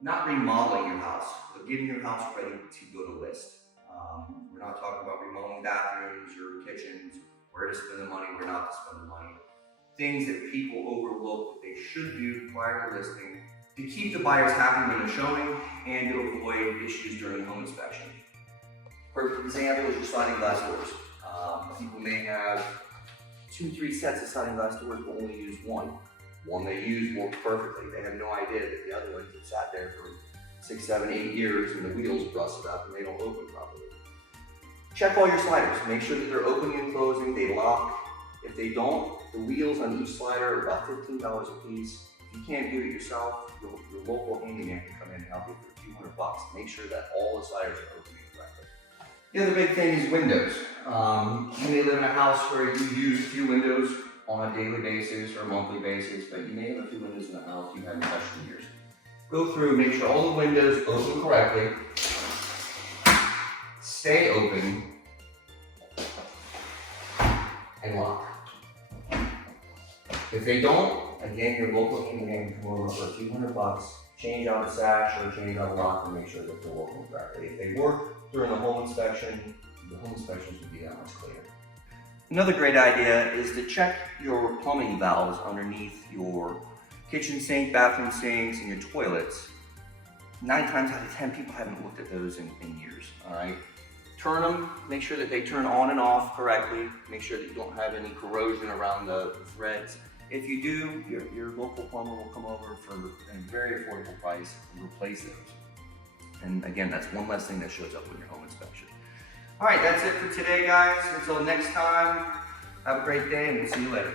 not remodeling your house, but getting your house ready to go to list. We're not talking about remodeling bathrooms or kitchens, where to spend the money, where not to spend the money. Things that people overlook that they should do prior to listing to keep the buyers happy when they're showing and to avoid issues during home inspection. Perfect example is your sliding glass doors. People may have 2-3 sets of sliding glass doors, but only use one. One they use works perfectly. They have no idea that the other ones have sat there for 6, 7, 8 years and the wheels rusted up and they don't open properly. Check all your sliders. Make sure that they're opening and closing, they lock. If they don't, the wheels on each slider are about $15 a piece. If you can't do it yourself, your local handyman can come in and help you for a few $100. Make sure that all the sliders are opening correctly. The other big thing is windows. You may live in a house where you use a few windows on a daily basis or a monthly basis, but you may have a few windows in the house you haven't touched in years. Go through, make sure all the windows open correctly, stay open, and lock. If they don't, again, your local handyman can come over for a few $100, change out the sash or change out the lock and make sure that they're working correctly. If they work during the home inspection, the home inspections will be that much cleaner. Another great idea is to check your plumbing valves underneath your kitchen sink, bathroom sinks, and your toilets. 9 times out of 10, people haven't looked at those in years, all right? Turn them, make sure that they turn on and off correctly. Make sure that you don't have any corrosion around the threads. If you do, your local plumber will come over for a very affordable price and replace those. And again, that's one less thing that shows up with your home inspection. All right, that's it for today, guys. Until next time, have a great day and we'll see you later.